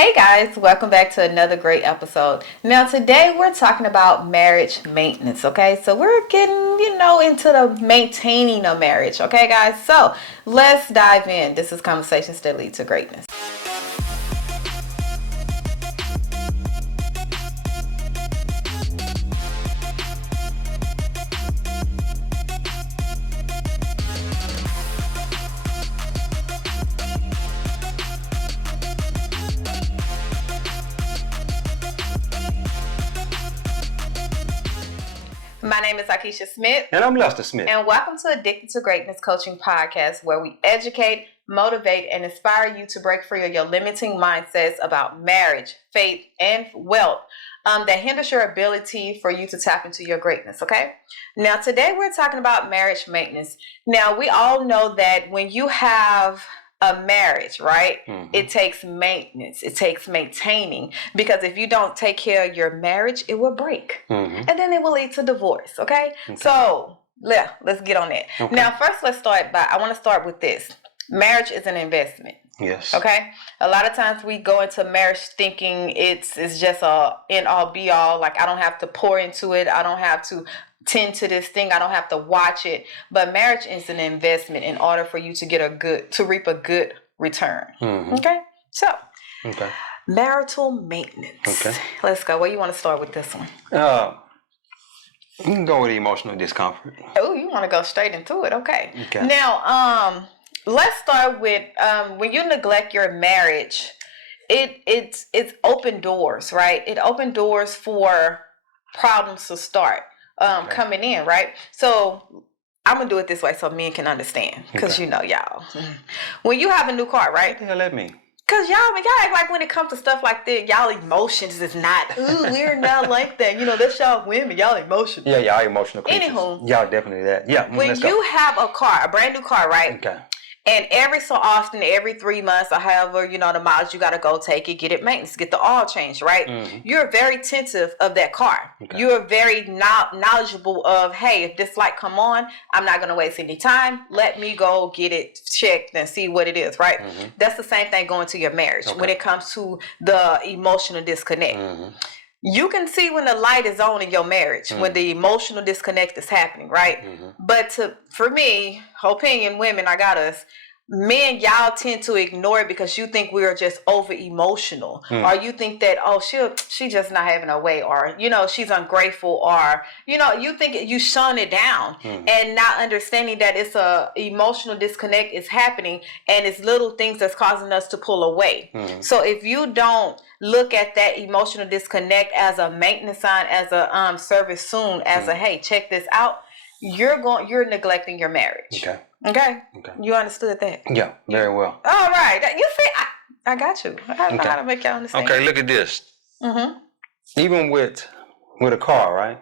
Hey guys, welcome back to another great episode. Now today we're talking about marriage maintenance, okay? So we're getting, into the maintaining a marriage, okay guys? So let's dive in. This is Conversations That Lead to Greatness. My name is Akeisha Smith. And I'm Lester Smith. And welcome to Addicted to Greatness Coaching Podcast, where we educate, motivate, and inspire you to break free of your limiting mindsets about marriage, faith, and wealth that hinders your ability for you to tap into your greatness, okay? Now, today we're talking about marriage maintenance. Now, we all know that when you have a marriage, right? Mm-hmm. It takes maintenance. It takes maintaining, because if you don't take care of your marriage, it will break. Mm-hmm. And then it will lead to divorce. Okay? So let's get on that. Okay. Now, first, I want to start with this. Marriage is an investment. Yes. Okay? A lot of times we go into marriage thinking it's just a end all be all. Like, I don't have to pour into it. I don't have to tend to this thing. I don't have to watch it. But marriage is an investment in order for you to reap a good return. Mm-hmm. Okay? So, marital maintenance. Okay. Let's go. Where you want to start with this one? You can go with emotional discomfort. Oh, you want to go straight into it. Okay. Now, let's start with when you neglect your marriage, it's open doors, right? It opened doors for problems to start coming in, right? So I'm gonna do it this way so men can understand, because y'all, when you have a new car, right? What the hell that mean? Cause y'all act like when it comes to stuff like that, y'all emotions is not. Ooh, we're not like that. That's y'all women. Y'all emotional. Yeah, y'all emotional creatures. Anywho, y'all definitely that. Yeah. When you have a brand new car, right? Okay. And every so often, every 3 months or however, the miles, you got to go take it, get it maintenance, get the oil changed, right? Mm-hmm. You're very attentive of that car. Okay. You're very knowledgeable of, hey, if this light come on, I'm not going to waste any time. Let me go get it checked and see what it is, right? Mm-hmm. That's the same thing going to your marriage when it comes to the emotional disconnect. Mm-hmm. You can see when the light is on in your marriage, when the emotional disconnect is happening, right? Mm-hmm. But for me, opinion, women, I got us. Men, y'all tend to ignore it because you think we are just over emotional, or you think that she just not having her way, or she's ungrateful, or you think you shun it down, and not understanding that it's a emotional disconnect is happening, and it's little things that's causing us to pull away. So if you don't look at that emotional disconnect as a maintenance sign, as a service soon, as a hey, check this out, you're neglecting your marriage. Okay. You understood that? Yeah, very well. All right. You see, I got you. I know how to make y'all understand. Okay, look at this. Mm-hmm. Even with a car, right?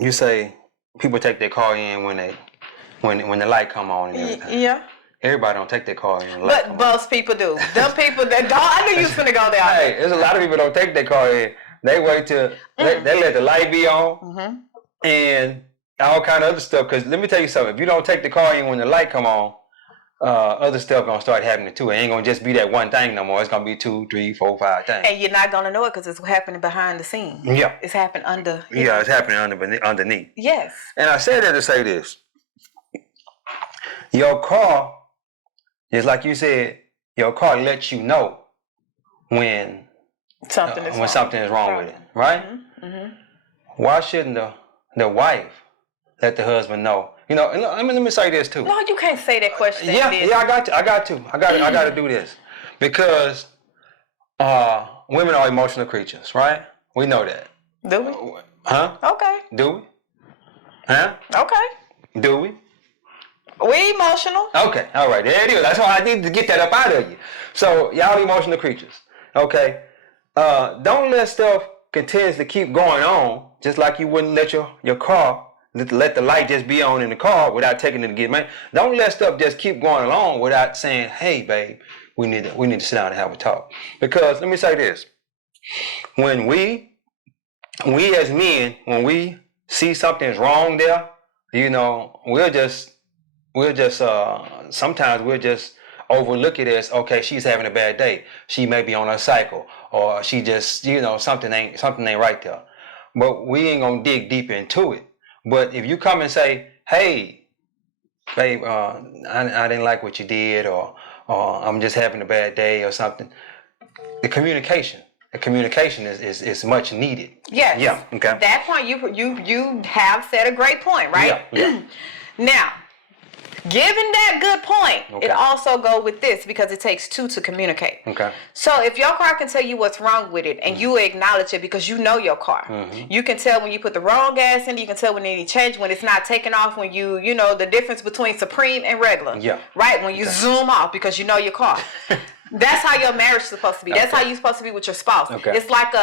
You say people take their car in when the light come on and everything. Yeah. Everybody don't take their car in. But most people do. Them people that don't. I knew you was gonna go there. Hey, there's a lot of people don't take their car in. They wait till they let the light be on, and all kind of other stuff. Because let me tell you something. If you don't take the car in when the light come on, other stuff gonna start happening too. It ain't gonna just be that one thing no more. It's gonna be 2, 3, 4, 5 things. And you're not gonna know it because it's happening behind the scene. Yeah, it's happening under. Yeah, it's happening underneath. Yes. And I said that to say this. Your car is like you said. Your car lets you know when something is wrong with it, right? Mm-hmm. Mm-hmm. Why shouldn't the wife let the husband know? Let me say this too. No, you can't say that question. Yeah, I got to do this because women are emotional creatures, right? We know that. Do we? Huh? Okay. Do we? Huh? Okay. Do we? We emotional. Okay, all right, there it is. That's why I need to get that up out of you. So y'all emotional creatures, okay? Don't let stuff continue to keep going on, just like you wouldn't let your car let the light just be on in the car without taking it to get made. Don't let stuff just keep going along without saying, "Hey, babe, we need to sit down and have a talk." Because let me say this: when we as men, when we see something's wrong there, we'll just sometimes we'll just overlook it as, okay, she's having a bad day. She may be on her cycle, or she just, something ain't right there. But we ain't gonna dig deep into it. But if you come and say, hey, babe, I didn't like what you did, or I'm just having a bad day or something, the communication is much needed. Yes. Yeah. Okay. That point, you have said a great point, right? Yeah. Now, given that good point, it also go with this, because it takes two to communicate. Okay. So if your car can tell you what's wrong with it, and you acknowledge it because you know your car, you can tell when you put the wrong gas in. You can tell when it needs change, when it's not taking off, when you know the difference between Supreme and regular. Yeah. Right. When you zoom off because you know your car. That's how your marriage is supposed to be. That's how you're supposed to be with your spouse. Okay. It's like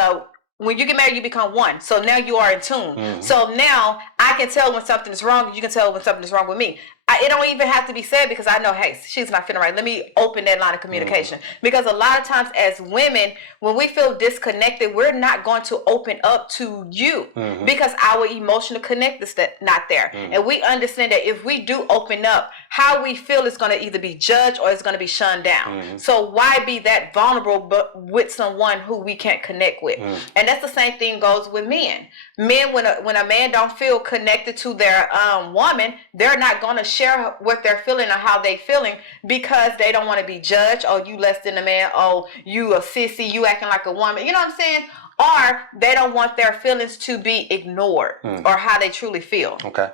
when you get married, you become one. So now you are in tune. So now I can tell when something is wrong. You can tell when something is wrong with me. It don't even have to be said, because I know, hey, she's not feeling right. Let me open that line of communication. Because a lot of times as women, when we feel disconnected, we're not going to open up to you because our emotional connect is not there. And we understand that if we do open up, how we feel is going to either be judged or it's going to be shunned down. So why be that vulnerable but with someone who we can't connect with? And that's the same thing goes with men. Men, when a man don't feel connected to their woman, they're not going to share what they're feeling or how they feeling, because they don't want to be judged. Oh, you less than a man. Oh, you a sissy. You acting like a woman. You know what I'm saying? Or they don't want their feelings to be ignored or how they truly feel. Okay.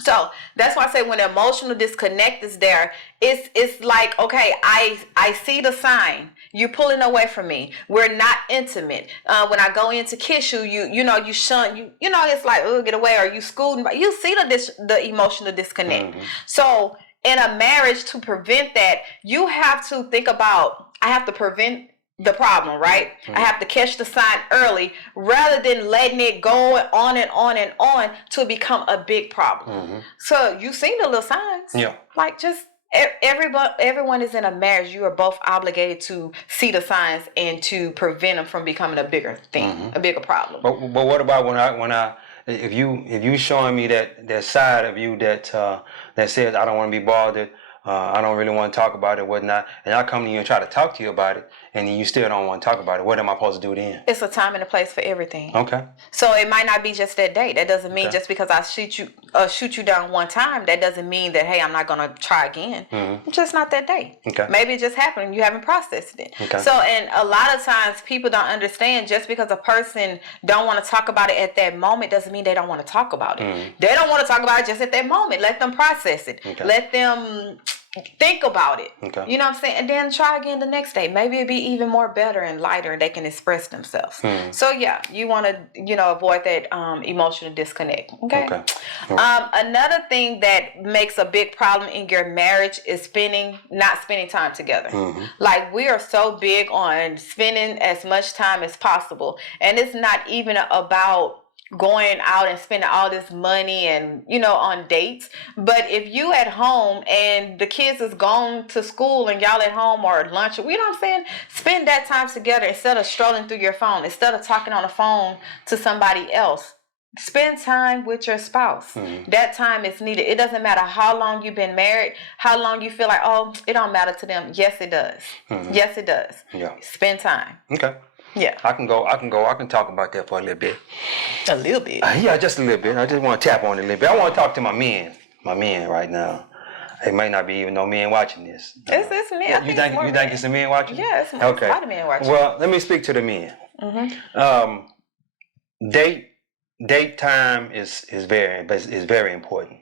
So that's why I say when emotional disconnect is there, it's like, okay, I see the sign. You're pulling away from me. We're not intimate. When I go in to kiss you, you shun. It's like, oh, get away. Or you scooting. You see the emotional disconnect. So in a marriage, to prevent that, you have to think about, I have to prevent the problem, right? I have to catch the sign early rather than letting it go on and on and on to become a big problem. So you seen the little signs. Yeah. Like, just everyone is in a marriage. You are both obligated to see the signs and to prevent them from becoming a bigger thing, a bigger problem. But what about when I if you showing me that side of you that says I don't want to be bothered, I don't really want to talk about it, whatnot, and I come to you and try to talk to you about it, and you still don't want to talk about it, what am I supposed to do then? It's a time and a place for everything. Okay. So it might not be just that day. That doesn't mean just because I shoot you down one time, that doesn't mean that, hey, I'm not going to try again. It's just not that day. Okay. Maybe it just happened and you haven't processed it. Okay. So, and a lot of times people don't understand, just because a person don't want to talk about it at that moment doesn't mean they don't want to talk about it. They don't want to talk about it just at that moment. Let them process it. Okay. Let them think about it. Okay. You know what I'm saying? And then try again the next day. Maybe it'd be even more better and lighter, and they can express themselves. So yeah, you want to avoid that emotional disconnect. Okay. Another thing that makes a big problem in your marriage is not spending time together. Like, we are so big on spending as much time as possible, and it's not even about going out and spending all this money and on dates. But if you at home and the kids is gone to school and y'all at home or lunch, you know what I'm saying, spend that time together instead of strolling through your phone, instead of talking on the phone to somebody else. Spend time with your spouse. That time is needed. It doesn't matter how long you've been married, how long you feel like, oh, it don't matter to them. Yes, it does. Yes, it does. Yeah. Spend time. Okay. Yeah. I can talk about that for a little bit. A little bit. Yeah, just a little bit. I just want to tap on it a little bit. I want to talk to my men right now. It may not be even no men watching this. It's men. You think it's a men watching? Yeah, it's a lot of men watching. Well, let me speak to the men. Date time is very important.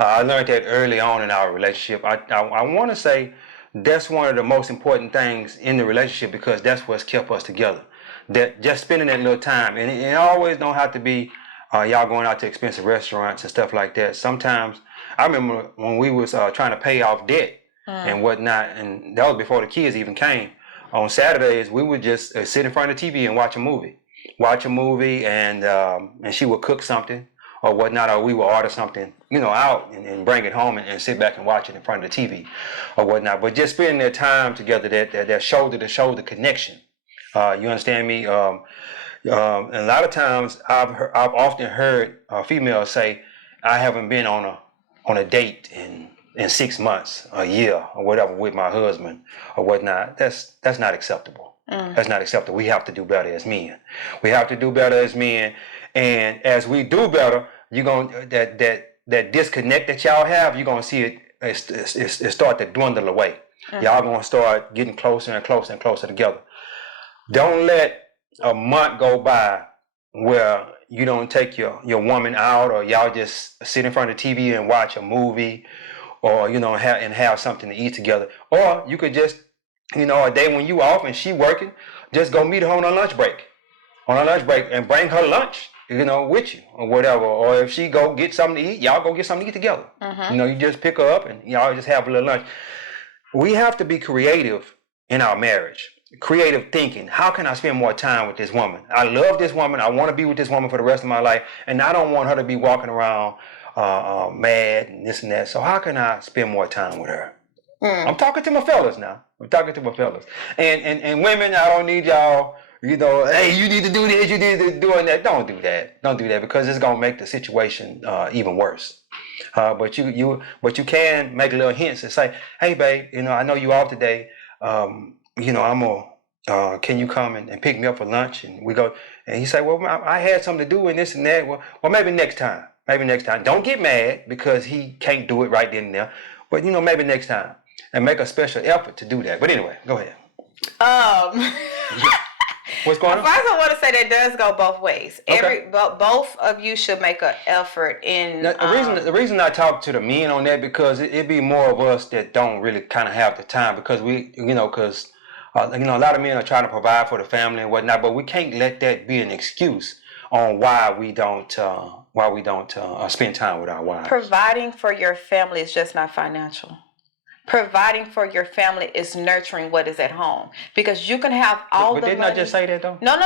I learned that early on in our relationship. I want to say that's one of the most important things in the relationship, because that's what's kept us together. That just spending that little time, and it always don't have to be y'all going out to expensive restaurants and stuff like that. Sometimes I remember when we was trying to pay off debt and whatnot, and that was before the kids even came. On Saturdays, we would just sit in front of the TV and watch a movie. And she would cook something or whatnot, or we would order something, out and bring it home and sit back and watch it in front of the TV or whatnot. But just spending that time together, that shoulder to shoulder connection. You understand me? And a lot of times I've often heard females say, I haven't been on a date in in 6 months, a year, or whatever with my husband or whatnot, that's not acceptable. That's not acceptable. We have to do better as men. We have to do better as men, and as we do better, you're gonna that disconnect that y'all have, you're gonna see it start to dwindle away. Y'all gonna start getting closer and closer and closer together. Don't let a month go by where you don't take your woman out, or y'all just sit in front of the TV and watch a movie, or have something to eat together. Or you could just, a day when you off and she working, just go meet her on her lunch break. And bring her lunch, with you or whatever. Or if she go get something to eat, y'all go get something to eat together. You just pick her up and y'all just have a little lunch. We have to be creative in our marriage. Creative thinking. How can I spend more time with this woman? I love this woman. I want to be with this woman for the rest of my life, and I don't want her to be walking around mad and this and that. So how can I spend more time with her? I'm talking to my fellas now. And women, I don't need y'all. Hey, you need to do this. You need to do that. Don't do that because it's gonna make the situation even worse. But you can make little hints and say, hey, babe, I know you off today. Can you come and pick me up for lunch? And we go, and he say, well, I had something to do and this and that. Well, maybe next time. Don't get mad because he can't do it right then and there. But, maybe next time. And make a special effort to do that. But anyway, go ahead. What's going on? First, I want to say that does go both ways. Okay. Both of you should make an effort in. The reason I talk to the men on that, because it be more of us that don't really kind of have the time, because a lot of men are trying to provide for the family and whatnot, but we can't let that be an excuse on why we don't spend time with our wives. Providing for your family is just not financial. Providing for your family is nurturing what is at home, because you can have all the money. But didn't I just say that though? No.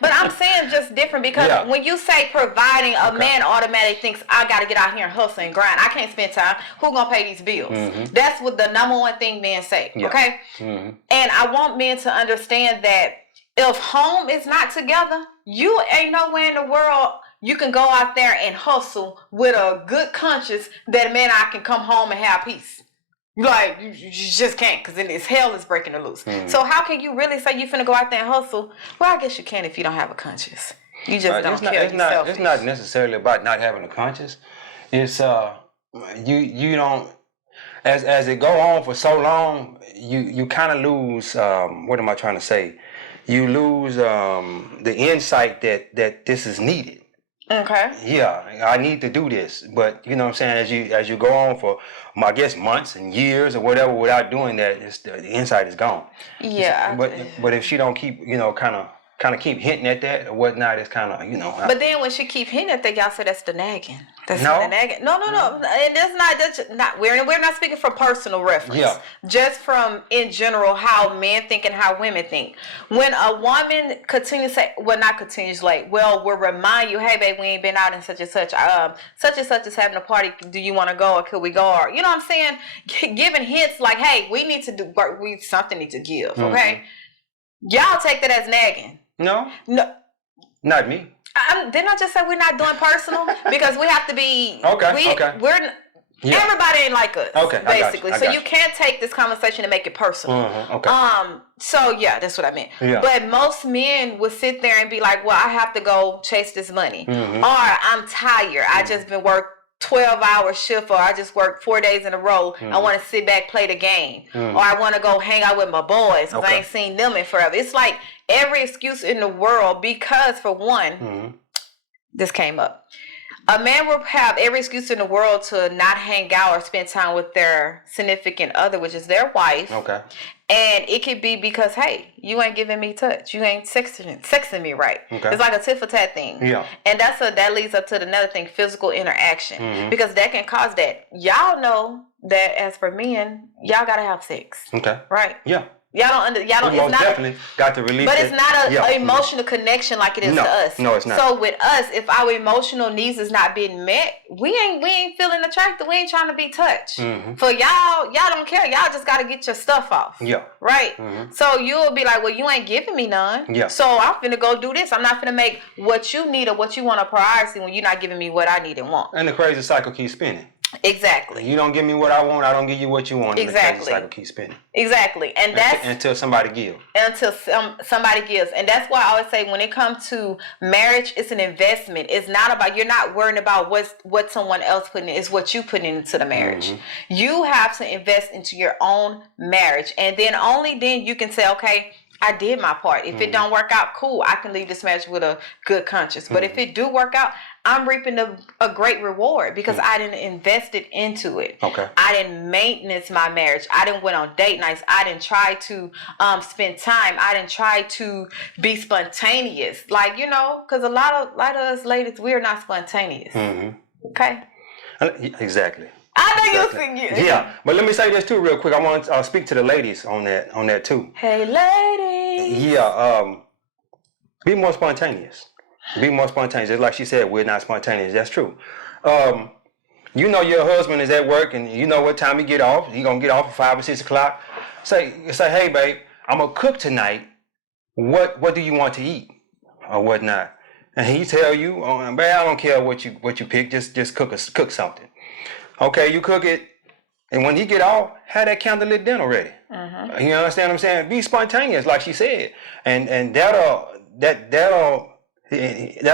But I'm saying just different, because when you say providing, a man automatically thinks, I got to get out here and hustle and grind. I can't spend time. Who gonna pay these bills? That's what the number one thing men say. Okay. And I want men to understand that if home is not together, you ain't nowhere in the world you can go out there and hustle with a good conscience that, man, I can come home and have peace. Like, you just can't, because then it's hell is breaking loose. So how can you really say you finna go out there and hustle? Well, I guess you can if you don't have a conscience. You just don't care. It's not necessarily about not having a conscience. It's you don't, as it go on for so long, you kind of lose, what am I trying to say? You lose the insight that this is needed. Okay. Yeah, I need to do this, but you know what I'm saying, as you go on for, I guess, months and years or whatever without doing that, the insight is gone. Yeah. But if she don't keep, kind of keep hinting at that or whatnot, it's kind of, But then when she keep hinting at that, y'all say that's the nagging. That's the nagging. No. And that's not. We're not speaking from personal reference. Yeah. Just from in general how men think and how women think. When a woman continues to say, we'll remind you, hey babe, we ain't been out in such and such. Such and such is having a party. Do you want to go, or could we go? Or you know what I'm saying? Giving hints like, hey, we need to do. We something need to give. Okay. Y'all take that as nagging. No, not me. Didn't I just say we're not doing personal? Because we have to be. Okay. Everybody ain't like us. Okay, basically. So you can't take this conversation and make it personal. Okay. So yeah, that's what I meant. Yeah. But most men would sit there and be like, "Well, I have to go chase this money," or "I'm tired. I just been worked 12-hour shift, or I just worked 4 days in a row. I want to sit back, play the game, or I want to go hang out with my boys because I ain't seen them in forever." It's like every excuse in the world, because for one, this came up. A man will have every excuse in the world to not hang out or spend time with their significant other, which is their wife. Okay. And it could be because, hey, you ain't giving me touch. You ain't sexing me right. Okay. It's like a tit for tat thing. Yeah. And that leads up to another thing, physical interaction. Because that can cause that. Y'all know that as for men, y'all gotta have sex. Okay. Right? Yeah. Y'all don't. It's not definitely got to release. But it's not an emotional connection like it is to us. No, it's not. So with us, if our emotional needs is not being met, we ain't feeling attracted. We ain't trying to be touched. For y'all don't care. Y'all just got to get your stuff off. Yeah. Right. So you'll be like, well, you ain't giving me none. Yeah. So I'm finna go do this. I'm not finna make what you need or what you want a priority when you're not giving me what I need and want. And the crazy cycle keeps spinning. Exactly. You don't give me what I want, I don't give you what you want. Exactly. And the cycle keeps spinning. Exactly. And that's until somebody gives. Until somebody gives. And that's why I always say when it comes to marriage, it's an investment. It's not about, you're not worrying about what someone else putting in, it's what you put into the marriage. Mm-hmm. You have to invest into your own marriage. And then only then you can say, okay, I did my part. If it don't work out, cool. I can leave this marriage with a good conscience. But if it do work out, I'm reaping a great reward because I didn't invest it into it. Okay. I didn't maintenance my marriage. I didn't went on date nights. I didn't try to spend time. I didn't try to be spontaneous. Like, you know, because a lot of us ladies, we're not spontaneous. Mm-hmm. Okay. Exactly. I know you're thinking. Yeah, but let me say this too real quick. I want to speak to the ladies on that too. Hey, ladies. Yeah, be more spontaneous. Be more spontaneous. Just like she said, we're not spontaneous. That's true. You know your husband is at work and you know what time he get off. He gonna get off at 5 or 6 o'clock. Say, hey babe, I'm gonna cook tonight. What do you want to eat or whatnot? And he tell you, babe, I don't care what you pick. Just cook something. Okay, you cook it, and when he get off, have that candlelit dinner ready. Mm-hmm. You understand what I'm saying? Be spontaneous, like she said, and that'll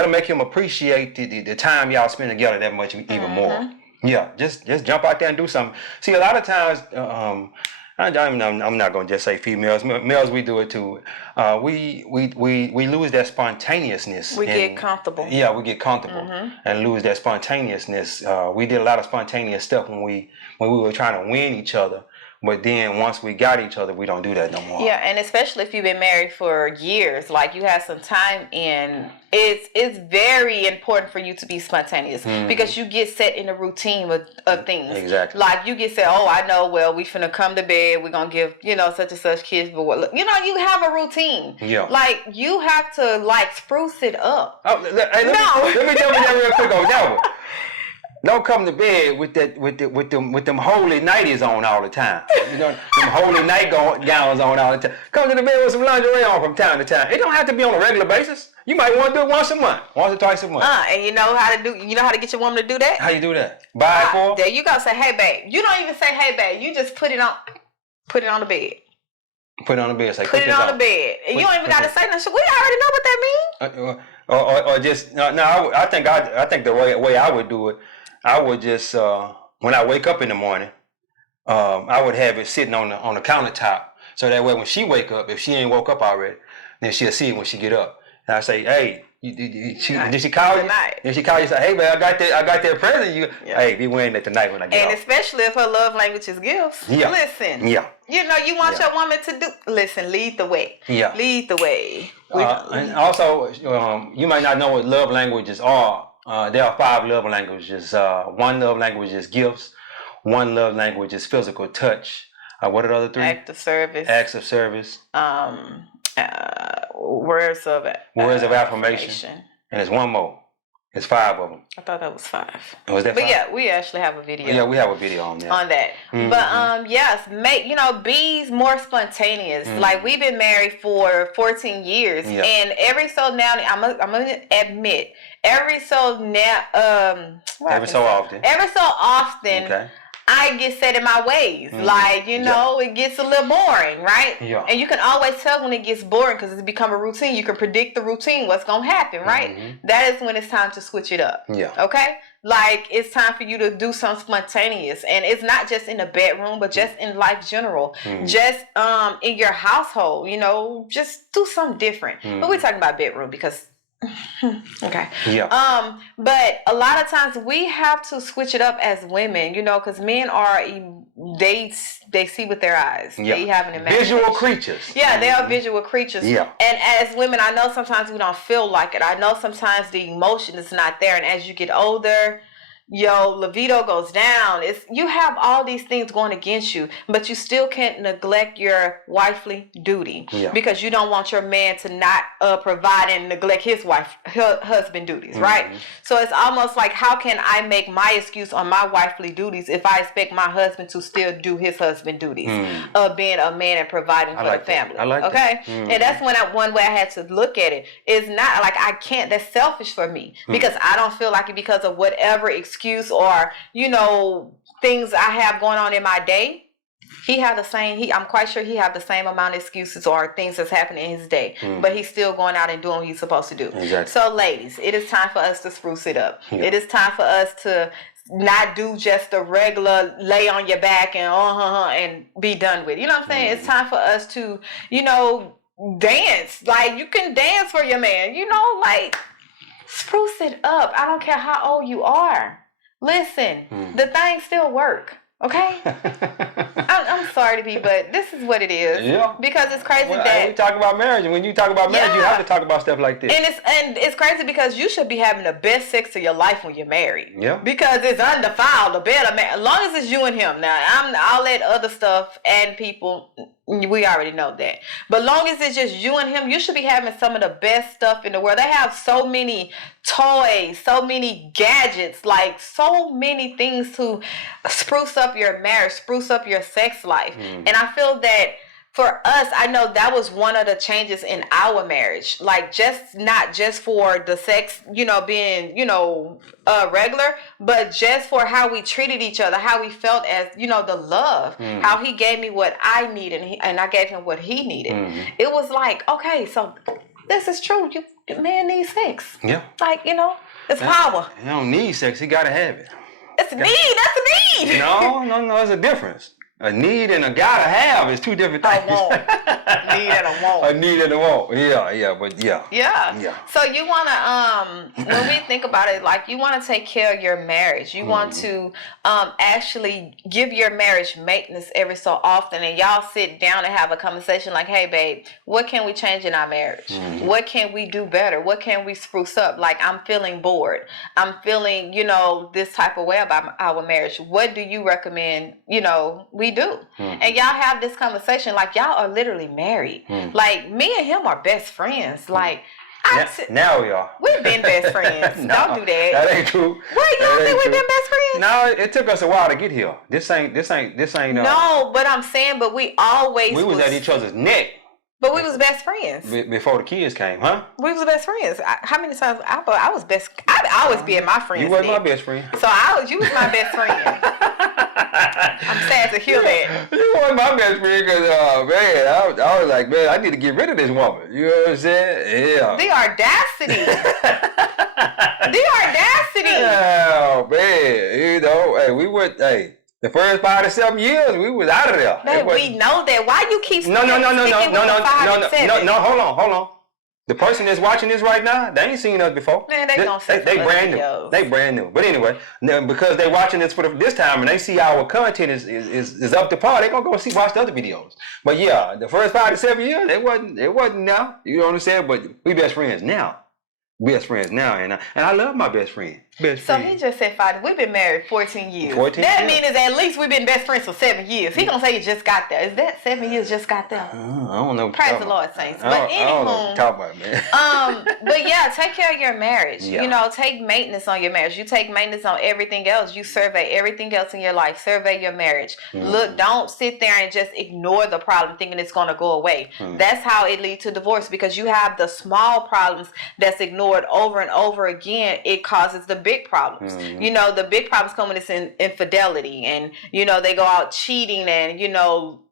make him appreciate the time y'all spend together that much even more. Yeah, just jump out there and do something. See, a lot of times, I'm not gonna just say females. Males, we do it too. We lose that spontaneousness. We get comfortable. Yeah, we get comfortable and lose that spontaneousness. We did a lot of spontaneous stuff when we were trying to win each other. But then once we got each other, we don't do that no more. Yeah, and especially if you've been married for years, like you have some time in, it's very important for you to be spontaneous because you get set in a routine of things. Exactly. Like you get said, oh, I know, well, we finna come to bed, we're gonna give, such and such kids, but you have a routine. Yeah. Like you have to spruce it up. Oh, let me jump in there real quick on that one. Don't come to bed with them holy nighties on all the time. Them holy night gowns on all the time. Come to the bed with some lingerie on from time to time. It don't have to be on a regular basis. You might want to do it once a month, once or twice a month. And you know how to get your woman to do that? How you do that? Buy it for her? There you go. Say, hey babe. You don't even say, hey babe. You just put it on the bed. Put it on the bed. Say, put it on the bed. And you don't even got to say nothing. We already know what that means. Or just no. I think the way I would do it. I would just when I wake up in the morning, I would have it sitting on the countertop, so that way when she wake up, if she ain't woke up already, then she'll see it when she get up. And I say, hey, did she call you? Did she call you? Say, hey man, I got that present. You, hey, be wearing that tonight when I get off. And especially if her love language is gifts. Yeah. Listen. Yeah. You want your woman to do. Listen, lead the way. Yeah. Lead the way. And also, you might not know what love languages are. There are 5 love languages. One love language is gifts. One love language is physical touch. What are the other 3? Acts of service. Words of affirmation. And there's one more. It's 5 of them. I thought that was 5. Was that 5? But yeah, we actually have a video. Yeah, we have a video on that. Mm-hmm. But yes, be more spontaneous. Mm-hmm. Like we've been married for 14 years, and every so now I'm gonna admit, every so often. Okay. I get set in my ways. Mm-hmm. It gets a little boring, right? Yeah. And you can always tell when it gets boring because it's become a routine. You can predict the routine, what's going to happen, right? Mm-hmm. That is when it's time to switch it up. Yeah. Okay? It's time for you to do something spontaneous. And it's not just in the bedroom, but just in life general. Mm-hmm. Just in your household, just do something different. Mm-hmm. But we're talking about bedroom because... okay. Yeah. But a lot of times we have to switch it up as women, because men are they see with their eyes. Yeah. They have an imagination. Visual creatures. Yeah, they are visual creatures. Yeah. And as women, I know sometimes we don't feel like it. I know sometimes the emotion is not there, and as you get older, libido goes down. You have all these things going against you, but you still can't neglect your wifely duty because you don't want your man to not provide and neglect his husband duties, right? So it's almost like, how can I make my excuse on my wifely duties if I expect my husband to still do his husband duties of being a man and providing for the family? I like that. And that's one way I had to look at it. It's not like I can't. That's selfish for me because I don't feel like it because of whatever excuse excuse or, things I have going on in my day, he have the same. I'm quite sure he have the same amount of excuses or things that's happening in his day, but he's still going out and doing what he's supposed to do. Exactly. So, ladies, it is time for us to spruce it up. Yeah. It is time for us to not do just the regular lay on your back and and be done with it. You know what I'm saying? It's time for us to, dance. Like, you can dance for your man. Like, spruce it up. I don't care how old you are. Listen, the things still work. Okay? I'm sorry to be, but this is what it is. Yeah. Because it's crazy that we talk about marriage, and when you talk about marriage, you have to talk about stuff like this. And it's crazy because you should be having the best sex of your life when you're married. Yeah. Because it's undefiled, the better man. As long as it's you and him. Now, I'll let other stuff and people. We already know that. But long as it's just you and him, you should be having some of the best stuff in the world. They have so many toys, so many gadgets, like so many things to spruce up your marriage, spruce up your sex life. And I feel that for us, I know that was one of the changes in our marriage. Like, not just for the sex, being, regular, but just for how we treated each other, how we felt as, the love, how he gave me what I needed and I gave him what he needed. It was like, okay, so this is true. Man needs sex. Yeah. Like, it's power. He don't need sex. He got to have it. It's a need. That's a need. No. There's a difference. A need and a gotta have is two different things. A want. Need and a want. A need and a want. Yeah. Yeah. So you wanna when we think about it, like, you wanna take care of your marriage. You want to actually give your marriage maintenance every so often, and y'all sit down and have a conversation like, hey babe, what can we change in our marriage? What can we do better? What can we spruce up? Like, I'm feeling bored. I'm feeling, this type of way about our marriage. What do you recommend, we do? And y'all have this conversation like y'all are literally married. Like, me and him are best friends. Like, now we are. We've been best friends. No, don't do that. That ain't true. Wait, you don't think we've been best friends? No, it took us a while to get here. This ain't. No, but I'm saying, but we always was at each other's neck. But we was best friends before the kids came, huh? We was best friends. How many times I was best? I'd always be in my friends. You was my best friend. So you was my best friend. I'm sad to hear that. You weren't my best friend because, man, I was like, man, I need to get rid of this woman. You know what I'm saying? Yeah. The audacity. The audacity. Oh, man. Hey, we went, the first 5 to 7 years, we was out of there. Man, we know that. Why you keep No, hold on. The person that's watching this right now, they ain't seen us before. Man, they gonna see they brand new. They brand new. But anyway, because they watching this for this time and they see our content is up to par, they gonna go watch the other videos. But yeah, the first 5 to 7 years, it wasn't now. You know what I'm saying? But we best friends now. And I love my best friend. So he just said 5. We've been married 14 years. That means at least we've been best friends for 7 years. He gonna say he just got there. Is that 7 years just got there? I don't know. Praise the Lord, saints. But anyway, I don't know what you're talking about, man. But yeah, take care of your marriage. Yeah. Take maintenance on your marriage. You take maintenance on everything else. You survey everything else in your life. Survey your marriage. Look, don't sit there and just ignore the problem thinking it's gonna go away. That's how it leads to divorce, because you have the small problems that's ignored over and over again. It causes the big problems. The big problems come when it's infidelity, and they go out cheating and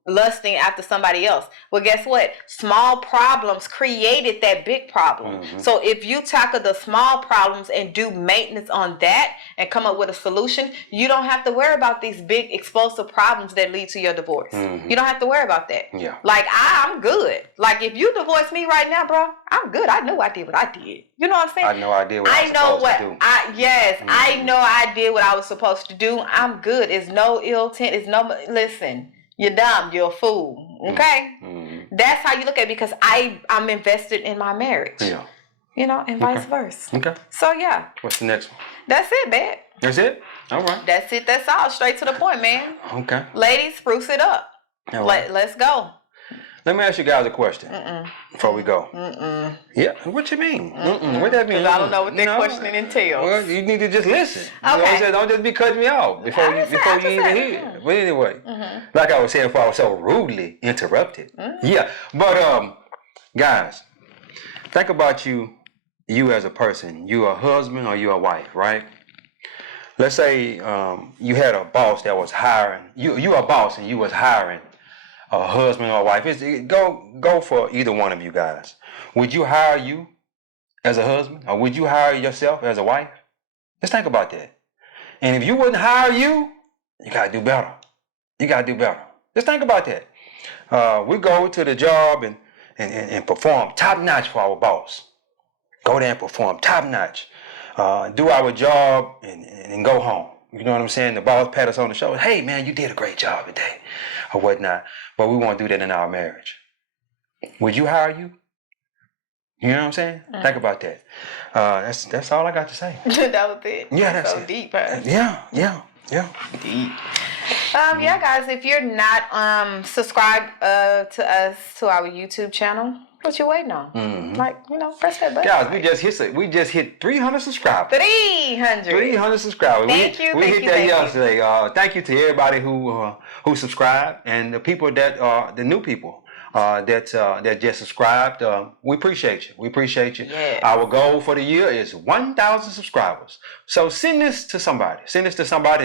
lusting after somebody else. Well, guess what? Small problems created that big problem. So if you tackle the small problems and do maintenance on that and come up with a solution, you don't have to worry about these big explosive problems that lead to your divorce. You don't have to worry about that. Yeah. Like, I'm good. Like, if you divorce me right now, bro, I'm good. I know I did what I did. You know what I'm saying? I know I did what I was supposed to do. I know I did what I was supposed to do. I'm good. It's no ill intent. It's no, listen, you're dumb. You're a fool. Okay? That's how you look at it, because I'm invested in my marriage. Yeah. And vice versa. Okay. So, yeah. What's the next one? That's it, babe. That's it? All right. That's it. That's all. Straight to the point, man. Okay. Ladies, spruce it up. All right. Let's go. Let me ask you guys a question before we go. Yeah, what you mean? What that mean? I don't know what that questioning entails. Well, you need to just listen. Okay. You know what I'm saying? Don't just be cutting me off before you even hear. But anyway, like I was saying before, I was so rudely interrupted. Yeah, but guys, think about you as a person. You a husband or you a wife, right? let's say you had a boss that was hiring you a boss and you was hiring a husband or a wife. Go for either one of you guys. Would you hire you as a husband, or would you hire yourself as a wife? Just think about that. And if you wouldn't hire you gotta do better. You gotta do better. Just think about that. We go to the job and perform top notch for our boss. Go there and perform top notch. Do our job and go home. You know what I'm saying? The boss pat us on the shoulder. Hey man, you did a great job today, or whatnot. But we won't do that in our marriage. Would you hire you? You know what I'm saying? Think about that. That's all I got to say. That was it. Yeah, that's so it. Deep, huh? Yeah. Deep. Yeah, guys, if you're not subscribed to our YouTube channel, what you waiting on? Mm-hmm. Like, press that button. Guys, we just hit 300 subscribers. 300 subscribers. Thank you. We hit that yesterday. Thank you to everybody who subscribed, and the people that the new people that just subscribed. We appreciate you. Yes. Our goal for the year is 1,000 subscribers. So send this to somebody. And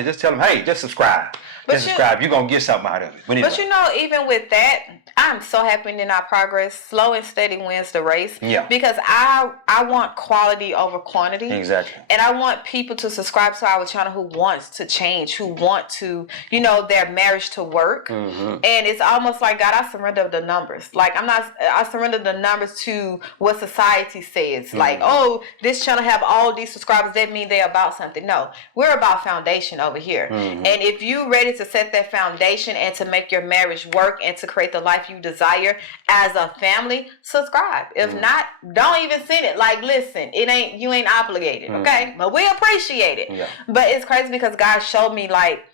just tell them, hey, just subscribe. Subscribe. You're going to get something out of it. But anyway. Even with that, I'm so happy in our progress. Slow and steady wins the race. Yeah. Because I want quality over quantity. Exactly. And I want people to subscribe to our channel who wants to change, who want to, their marriage to work. Mm-hmm. And it's almost like, God, I surrender the numbers. Like, I surrender the numbers to what society says. Mm-hmm. Like, oh, this channel have all these subscribers, that means they're about something. No, we're about foundation over here. Mm-hmm. And if you're ready to set that foundation and to make your marriage work and to create the life you desire as a family, subscribe. If not, don't even send it. Like, listen, you ain't obligated, okay? But we appreciate it. Yeah. But it's crazy because God showed me, like,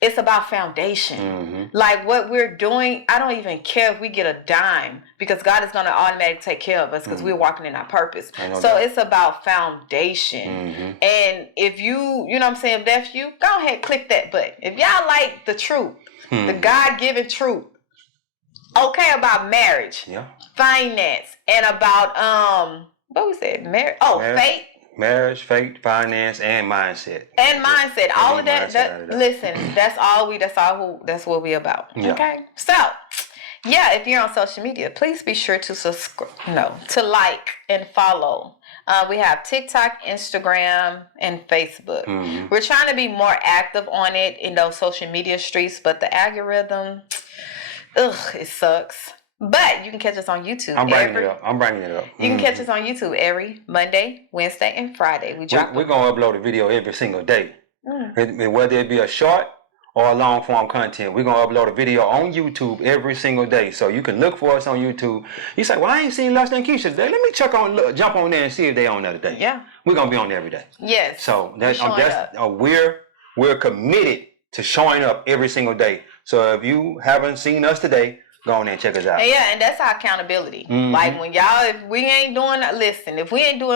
it's about foundation. Mm-hmm. Like, what we're doing, I don't even care if we get a dime, because God is going to automatically take care of us because we're walking in our purpose. So it's about foundation. Mm-hmm. And if if that's you, go ahead, click that button. If y'all like the truth, the God-given truth, okay, about marriage, finance, and about, what was it? Faith. Marriage, faith, finance, and mindset. All of that. Listen, that's what we about. Yeah. Okay. So, if you're on social media, please be sure to to like and follow. We have TikTok, Instagram, and Facebook. Mm-hmm. We're trying to be more active on it in those social media streets, but the algorithm, it sucks. But you can catch us on YouTube. I'm bringing it up. You can catch us on YouTube every Monday, Wednesday, and Friday. We're going to upload a video every single day. Whether it be a short or a long form content, we're going to upload a video on YouTube every single day. So you can look for us on YouTube. You say, well, I ain't seen Lusty and Keisha today. Let me jump on there and see if they on there today. Yeah. We're going to be on there every day. Yes. So we're committed to showing up every single day. So if you haven't seen us today, go on there and check us out. And that's our accountability. Mm-hmm. Like, when if we ain't doing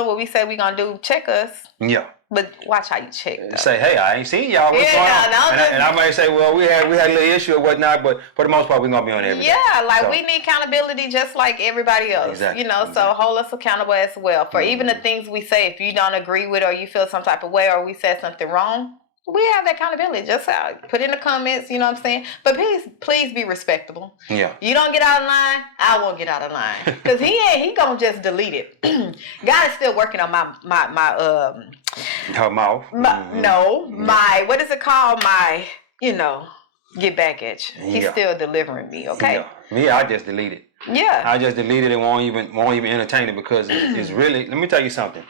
what we say we gonna do, check us. Yeah. But watch how you check, though. Say, hey, I ain't seen y'all. What's going on? And I might say, well, we had a little issue or whatnot, but for the most part, we're gonna be on every day. We need accountability just like everybody else. Exactly. So hold us accountable as well. For even the things we say, if you don't agree with or you feel some type of way or we said something wrong, we have that accountability. Just put in the comments, you know what I'm saying? But please be respectable. Yeah. You don't get out of line, I won't get out of line. Because he gonna just delete it. God is still working on my her mouth. My what is it called? My, get back at you. He's still delivering me, okay? Yeah. I just deleted. Yeah. I just deleted it, won't even entertain it, because it's really, let me tell you something.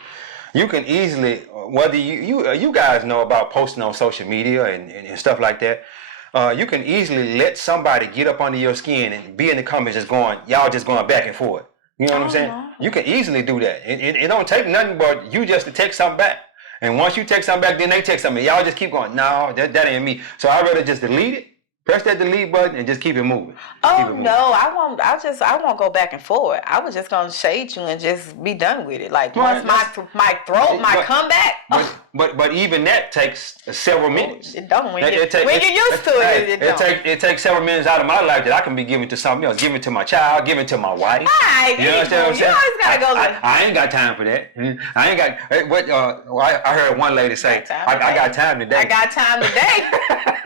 You can easily, whether you guys know about posting on social media and stuff like that, you can easily let somebody get up under your skin and be in the comments y'all just going back and forth. You know what I'm saying? You can easily do that. It don't take nothing but you just to text something back. And once you text something back, then they text something. Y'all just keep going, no, that ain't me. So I'd rather just delete it, Press that delete button and just keep it moving. I won't. I won't go back and forth. I was just gonna shade you and just be done with it. Like once my comeback. But even that takes several minutes. It don't when you're used to it. It takes several minutes out of my life that I can be giving to something else. Giving to my child, giving to my wife. You understand what I'm saying? You always gotta go. I ain't got time for that. I ain't got. I heard one lady say, "I got time today." I got time today.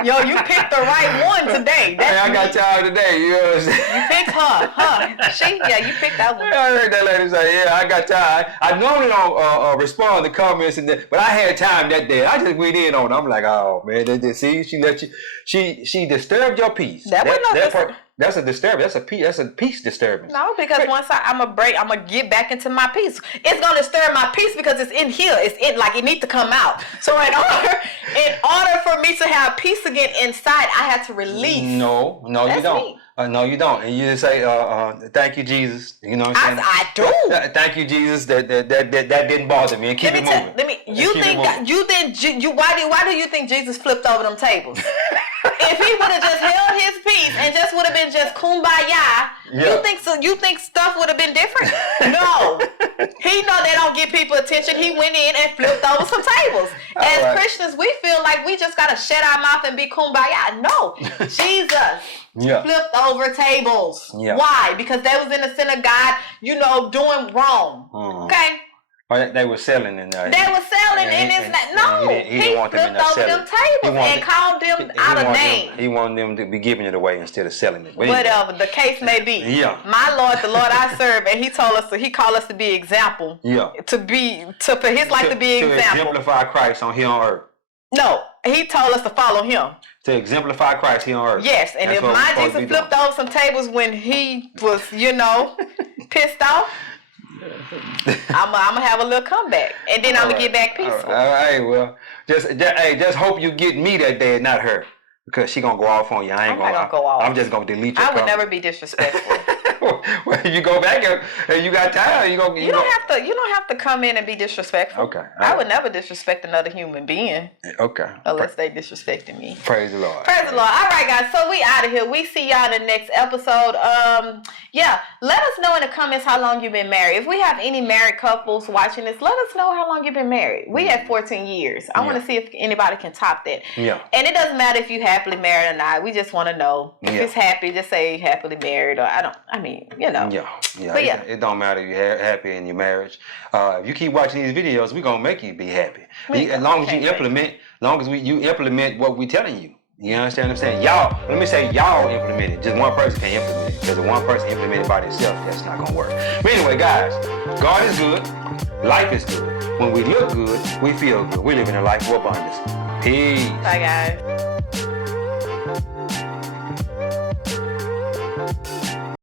Yo, you picked the right one today. I got time today. You know what I'm saying? You picked her. You picked that one. I heard that lady say, "Yeah, I got time." I normally don't respond to comments and that, but I had time that day. I just went in on it. I'm like, "Oh man, see, she let you. She disturbed your peace." That's a disturbance. That's a peace disturbance. No, because once I'm gonna get back into my peace. It's gonna disturb my peace because it's in here. It needs to come out. So in order for me to have peace again inside, I have to release. No, you don't. No, you don't. And you just say, "Thank you, Jesus." You know what I'm saying? I do. Thank you, Jesus. That didn't bother me. And keep it moving. Why do you think Jesus flipped over them tables? If he would have just held his peace and just would have been just kumbaya, you think stuff would have been different? No. He know they don't get people attention. He went in and flipped over some tables. As Christians, we feel like we just gotta shut our mouth and be kumbaya. No. Jesus flipped over tables. Yeah. Why? Because they was in the synagogue, doing wrong. Okay? They were selling in there. They were selling, and it's not. No, he flipped over them tables and called them out of name. He wanted them to be giving it away instead of selling it. Whatever the case may be. Yeah. My Lord, the Lord I serve, and He called us to be example. Yeah. For His life to be example. To exemplify Christ here on earth. No, He told us to follow Him. To exemplify Christ here on earth. Yes, and if my Jesus flipped over some tables when He was, pissed off. I'm gonna have a little comeback, and then I'm gonna get back peaceful. All right, well, just hope you get me that day, and not her, because she gonna go off on you. I'm not gonna go off. I'm just gonna delete your comment. I would never be disrespectful. Well, you go back and you got time. You don't have to come in and be disrespectful. Okay. I would never disrespect another human being. Okay. Unless they disrespecting me. Praise the Lord. Praise the Lord. All right, guys. So we out of here. We see y'all in the next episode. Let us know in the comments how long you've been married. If we have any married couples watching this, let us know how long you've been married. We had 14 years. I want to see if anybody can top that. Yeah. And it doesn't matter if you're happily married or not. We just want to know. If it's happy, just say happily married, or It don't matter if you're happy in your marriage. If you keep watching these videos, we're gonna make you be happy. As long as you implement what we're telling you. You understand what I'm saying? Y'all, let me say y'all implement it. Just one person can't implement it. Because if one person implement it by themselves, that's not gonna work. But anyway, guys, God is good. Life is good. When we look good, we feel good. We're living a life of abundance. Peace. Bye, guys.